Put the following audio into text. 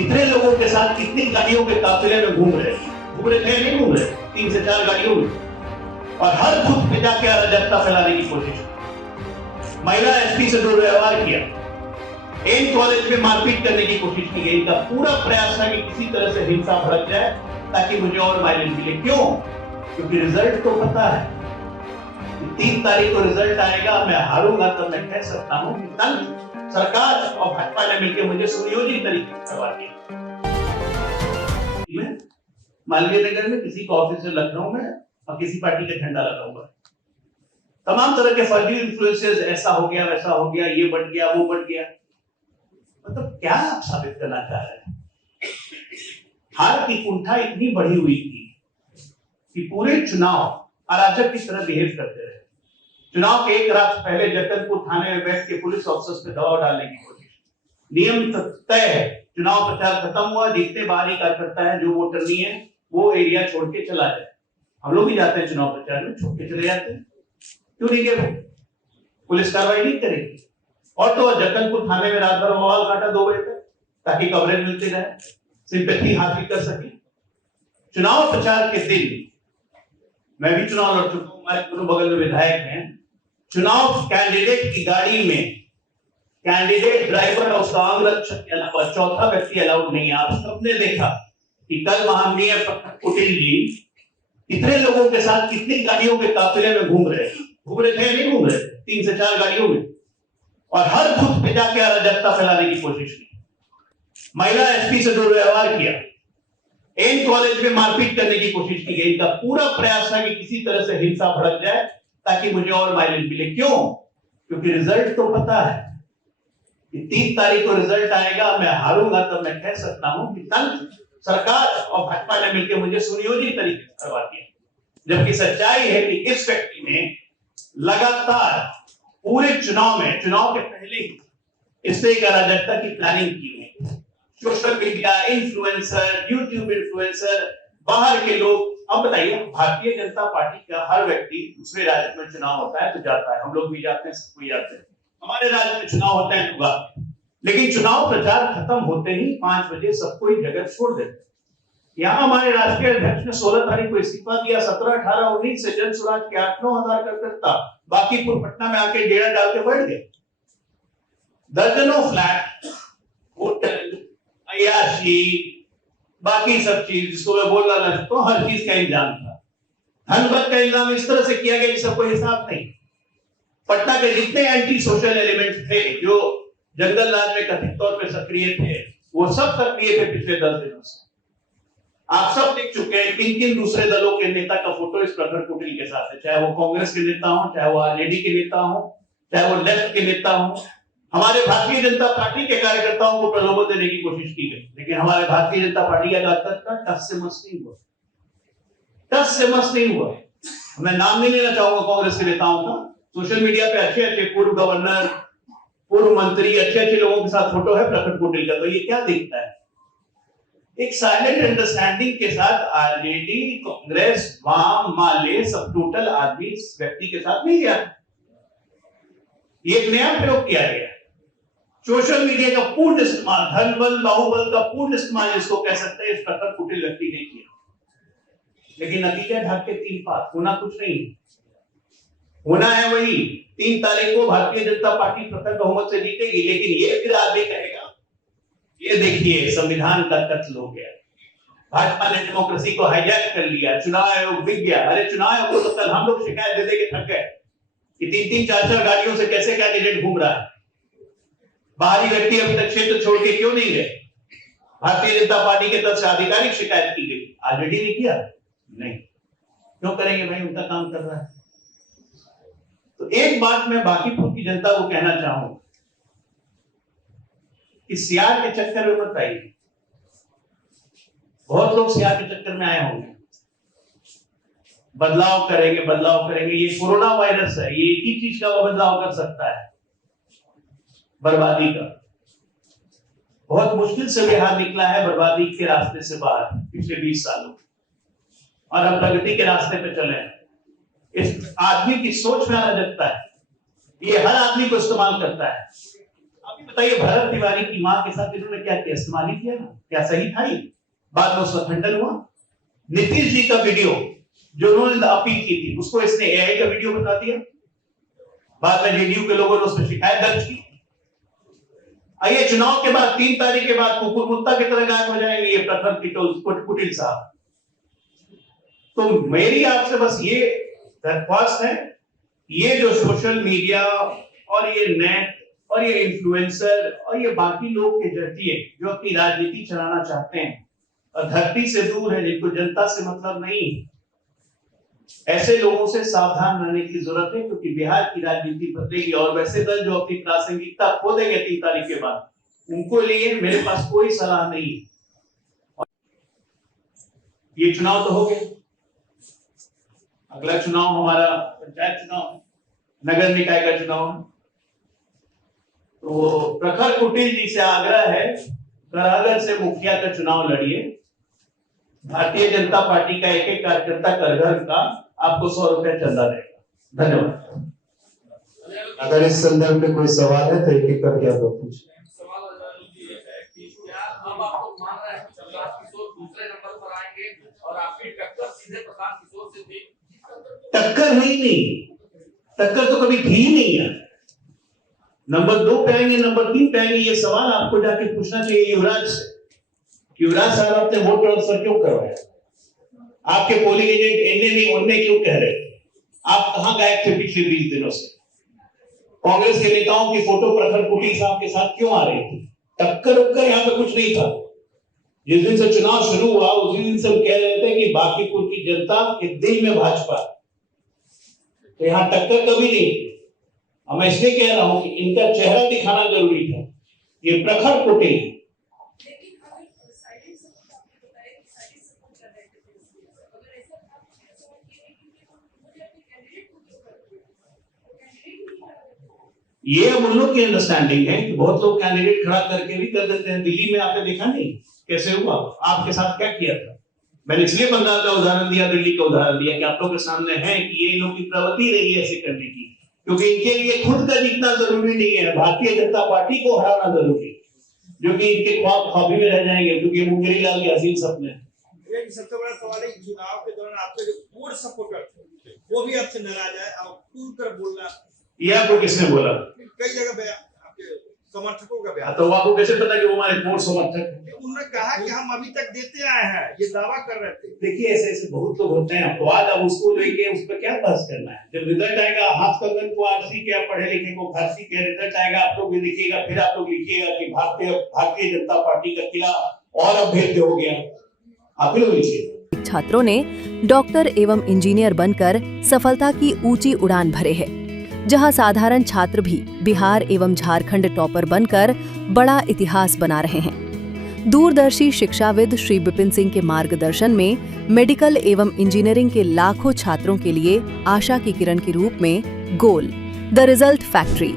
इतने लोगों के साथ कितनी गाड़ियों के काफिले में घूम रहे थे, नहीं घूम रहे, 3 से 4 गाड़ियों में, और हर बूथ पे जाके अराजकता फैलाने की कोशिश की। महिला एसपी से दुर्व्यवहार किया, एन कॉलेज में मारपीट करने की कोशिश की गई। इनका पूरा प्रयास था कि किसी तरह से हिंसा भड़क जाए ताकि मुझे और माइलेज मिले। क्यों? क्योंकि रिजल्ट तो पता है, 3 तारीख को रिजल्ट आएगा, मैं हारूंगा तो मैं कह सकता हूं कि तंत्र, सरकार और भाजपा ने मिलकर मुझे सुनियोजित तरीके से करवा दिया। मालवीय नगर में किसी का ऑफिस है, लखनऊ में, और किसी पार्टी का झंडा लगा हुआ है। तमाम तरह के फर्जी इन्फ्लुएंसेस, ऐसा हो गया, वैसा हो गया, ये बढ़ गया, वो बढ़ गया। मतलब क्या आप साबित करना चाह रहे हैं? हार की कुंठा इतनी बढ़ी हुई थी कि पूरे चुनाव अराजक की तरह बिहेव करते रहे। चुनाव के एक रात पहले जगदलपुर थाने में बैठ के पुलिस ऑफिसर्स पे दबाव डालने की कोशिश। नियम तय है, चुनाव प्रचार खत्म हुआ, जितने बाहरी कार्यकर्ता है, जो वोटर नहीं है, वो एरिया छोड़ के चला जाए। हम लोग भी जाते हैं चुनाव प्रचार में, छोड़ के चले जाते हैं। क्यों नहीं गए? पुलिस कार्रवाई नहीं करेगी। और तो जगदलपुर थाने में रात भर बवाल काटा 2 बजे तक, ताकि कवरेज मिलती रहे, सिंपैथी हासिल कर सके। चुनाव प्रचार के दिन मैं भी चुनाव लड़ चुका हूं, हमारे दोनों बगल में विधायक हैं। चुनाव कैंडिडेट की गाड़ी में कैंडिडेट ड्राइवर और उसका अंगरक्षक के अलावा चौथा व्यक्ति अलाउड नहीं है। आप सबने देखा कि कल महामनीय कुटिल जी इतने लोगों के साथ कितनी गाड़ियों के काफिले में घूम रहे थे, नहीं घूम रहे, 3 से 4 गाड़ियों में, और हर बूथ पे जाके अराजकता फैलाने की कोशिश की। महिला एसपी से दुर्व्यवहार किया, एन कॉलेज में मारपीट करने की कोशिश की गई। इनका पूरा प्रयास था कि किसी तरह से हिंसा भड़क जाए ताकि मुझे और माइलेज मिले। क्यों? क्योंकि रिजल्ट तो पता है कि 3 तारीख को रिजल्ट आएगा, मैं हारूंगा तो मैं कह सकता हूं कि तंत्र, सरकार और भाजपा ने मिलकर मुझे सुनियोजित तरीके से करवा दिया। जबकि सच्चाई है कि इस व्यक्ति ने लगातार पूरे चुनाव के पहले ही इससे एक अराजकता की प्लानिंग की हुई। Social media influencer, YouTube influencer, बाहर के लोग। अब बताइए, भारतीय जनता पार्टी का हर व्यक्ति, दूसरे राज्य में चुनाव होता है तो जाता है, हम लोग भी जाते हैं, सब कोई जाते हैं। हमारे राज्य में चुनाव होता है तो जाते हैं। लेकिन चुनाव प्रचार खत्म होते ही 5 बजे सब कोई जगह छोड़ देते। यहाँ हमारे राष्ट्रीय अध्यक्ष ने 16 तारीख को इस्तीफा दिया। 17, 18, 19 से जन स्वराज के 8-9 हजार कार्यकर्ता बाकीपुर पटना में आके डेरा डाल के बैठ गए। दर्जनों फ्लैट, होटल, अय्याशी, बाकी सब चीज, जिसको मैं बोल रहा था, तो हर चीज का इंतजाम था। धनबद का इंतजाम इस तरह से किया गया कि सबको हिसाब नहीं। पटना के जितने एंटी सोशल एलिमेंट्स थे, जो जंगल राज में कथित तौर पर सक्रिय थे, वो सब सक्रिय थे पिछले 10 दिनों से। आप सब देख चुके हैं किन दूसरे दलों के नेता का फोटो इस प्रखर कुटिल के साथ है, चाहे वो कांग्रेस के नेता हो, चाहे वो आरजेडी के नेता हो, चाहे वो लेफ्ट के नेता हो। हमारे भारतीय जनता पार्टी के कार्यकर्ताओं को प्रलोभन देने की कोशिश की गई, लेकिन हमारे भारतीय जनता पार्टी का कार्यकर्ता टस से मस नहीं हुआ। मैं नाम नहीं लेना चाहूंगा कांग्रेस के नेताओं का। सोशल मीडिया पे अच्छे पूर्व गवर्नर, पूर्व मंत्री, अच्छे लोगों के साथ फोटो है प्रखर कुटिल का। तो ये क्या दिखता है? एक साइलेंट अंडरस्टैंडिंग के साथ आरजेडी, कांग्रेस, वाम, माले, सब टोटल आदमी इस व्यक्ति के साथ नहीं गया। ये एक नया प्रयोग किया गया। सोशल मीडिया का पूर्ण इस्तेमाल, धन बल, बाहुबल का पूर्ण इस्तेमाल जिसको कह सकते हैं, इस प्रखर कुटिल व्यक्ति ने किया। लेकिन नतीजा ढाक के 3 बात, होना कुछ नहीं। होना है वही, 3 तारीख को भारतीय जनता पार्टी प्रखर बहुमत से जीतेगी। लेकिन ये फिर आगे कहेगा, ये देखिए संविधान का कत्ल हो गया, भाजपा ने डेमोक्रेसी को हाईजैक कर लिया, चुनाव आयोग बिक गया। अरे चुनाव आयोग को तो कल हम लोग शिकायत दे के थक गए कि 3-3, 4-4 गाड़ियों से कैसे कैंडिडेट घूम रहा है। बाहरी व्यक्ति अभी तक क्षेत्र छोड़ के क्यों नहीं गए? भारतीय जनता पार्टी की तरफ से आधिकारिक शिकायत की गई, आरजेडी ने किया नहीं। क्यों करेंगे भाई, उनका काम कर रहा है। तो एक बात मैं बाकीपुर की जनता को कहना चाहूंगा कि सियार के चक्कर में मत आइए। बहुत लोग सियार के चक्कर में आए होंगे, बदलाव करेंगे। ये कोरोना वायरस है, ये एक ही चीज का बदलाव कर सकता है, बर्बादी का। बहुत मुश्किल से बिहार निकला है बर्बादी के रास्ते से बाहर पिछले 20 सालों, और हम प्रगति के रास्ते पे चले हैं। इस आदमी की सोच में अराजकता है, ये हर आदमी को इस्तेमाल करता है। अब बताइए, भरत तिवारी की मां के साथ इन्होंने क्या किया? इस्तेमाल ही किया ना? क्या सही था ये? बाद में उसका खंडन हुआ। नीतीश जी का वीडियो जो उन्होंने अपील की थी, उसको इसने एआई का वीडियो बता दिया। बाद में जेडीयू के लोगों ने उस पर शिकायत दर्ज की। आइए, चुनाव के बाद 3 तारीख के बाद कुकुर मुत्ता की तरह गायब हो जाएंगे ये प्रखर कुटिल साहब। तो मेरी आपसे बस ये दरख्वास्त है, ये जो सोशल मीडिया और ये नेट और ये इन्फ्लुएंसर और ये बाकी लोग के जरिए जो अपनी राजनीति चलाना चाहते हैं और धरती से दूर है, जिनको जनता से मतलब नहीं, ऐसे लोगों से सावधान रहने की जरूरत है, क्योंकि बिहार की राजनीति बदलेगी। और वैसे दल जो अपनी प्रासंगिकता खो देंगे 3 तारीख के बाद, उनको लिए मेरे पास कोई सलाह नहीं है। ये चुनाव तो हो गया, अगला चुनाव हमारा पंचायत चुनाव, नगर निकाय का चुनाव है। तो प्रखर कुटिल जी से आग्रह है, करागढ़ से मुखिया का चुनाव लड़िए। भारतीय जनता पार्टी का एक एक कार्यकर्ता घर का आपको 100 रुपया चंदा देगा। धन्यवाद। अगर इस संदर्भ में कोई सवाल है तो एक एक करके आप लोग पूछें। सवाल ये है कि क्या अब आपको मान रहे हैं कि प्रकाश किशोर दूसरे नंबर पर आएंगे और आपकी टक्कर सीधे प्रकाश किशोर से थी? टक्कर है ही नहीं, टक्कर तो कभी थी ही नहीं है। नंबर 2 पे आएंगे, नंबर 3 पे आएंगे, ये सवाल आपको जाके पूछना चाहिए युवराज से। युवराज साहब, आपने वोट ट्रांसफर क्यों करवाया? आपके पोलिंग एजेंट इन्हें उन्हें क्यों कह रहे? आप कहां गायब थे पिछले 20 दिनों से? कांग्रेस के नेताओं की फोटो प्रखर कुटिल साहब के साथ क्यों आ रही थी? टक्कर उक्कर यहाँ पे कुछ नहीं था। जिस दिन से चुनाव शुरू हुआ उसी दिन से हम कह रहे थे कि बांकीपुर की जनता के दिल में भाजपा, तो यहाँ टक्कर कभी नहीं। अब मैं इसलिए कह रहा हूं कि इनका चेहरा दिखाना जरूरी था। ये प्रखर कुटिल, ये अब उन लोग की अंडरस्टैंडिंग है कि बहुत लोग कैंडिडेट खड़ा करके भी कर देते हैं। दिल्ली में आपने देखा नहीं कैसे हुआ? आपके साथ क्या किया था? मैंने इसलिए बंगाल का उदाहरण दिया, दिल्ली का उदाहरण दिया कि आप लोगों के सामने है कि ये इन लोग की प्रवृत्ति रही है ऐसे करने की, क्योंकि इनके लिए खुद का जीतना जरूरी नहीं है, भारतीय जनता पार्टी को हराना जरूरी है, जो कि इनके ख्वाब ख्वाबी में रह जाएंगे, क्योंकि मुंगेरी लाल के हसीन सपने। सबसे बड़ा सवाल है, चुनाव के दौरान आपके जो कोर सपोर्टर थे वो भी आपसे नाराज है और खुलकर बोलना, ये आपको किसने बोला? कई जगह पे आपके समर्थकों का बयान। तो आपको कैसे पता कि वो हमारे कोर समर्थक है? उन्होंने कहा कि हम अभी तक देते आए हैं, ये दावा कर रहे थे। देखिए, ऐसे ऐसे बहुत लोग होते हैं अपवाद। अब उसको लेके उस पर क्या बहस करना है? जब रिजल्ट आएगा, हाथ कंगन को आरसी के, पढ़े लिखे को फारसी के, रिजल्ट आएगा आप लोग भी लिखिएगा, फिर आप लोग लिखिएगा कि भारतीय जनता पार्टी का किला और अभेद्य हो गया। आप लोग लिखिए। छात्रों ने डॉक्टर एवं इंजीनियर बनकर सफलता की ऊंची उड़ान भरे है, जहां साधारण छात्र भी बिहार एवं झारखंड टॉपर बनकर बड़ा इतिहास बना रहे हैं। दूरदर्शी शिक्षाविद श्री विपिन सिंह के मार्गदर्शन में मेडिकल एवं इंजीनियरिंग के लाखों छात्रों के लिए आशा की किरण के रूप में गोल द रिजल्ट फैक्ट्री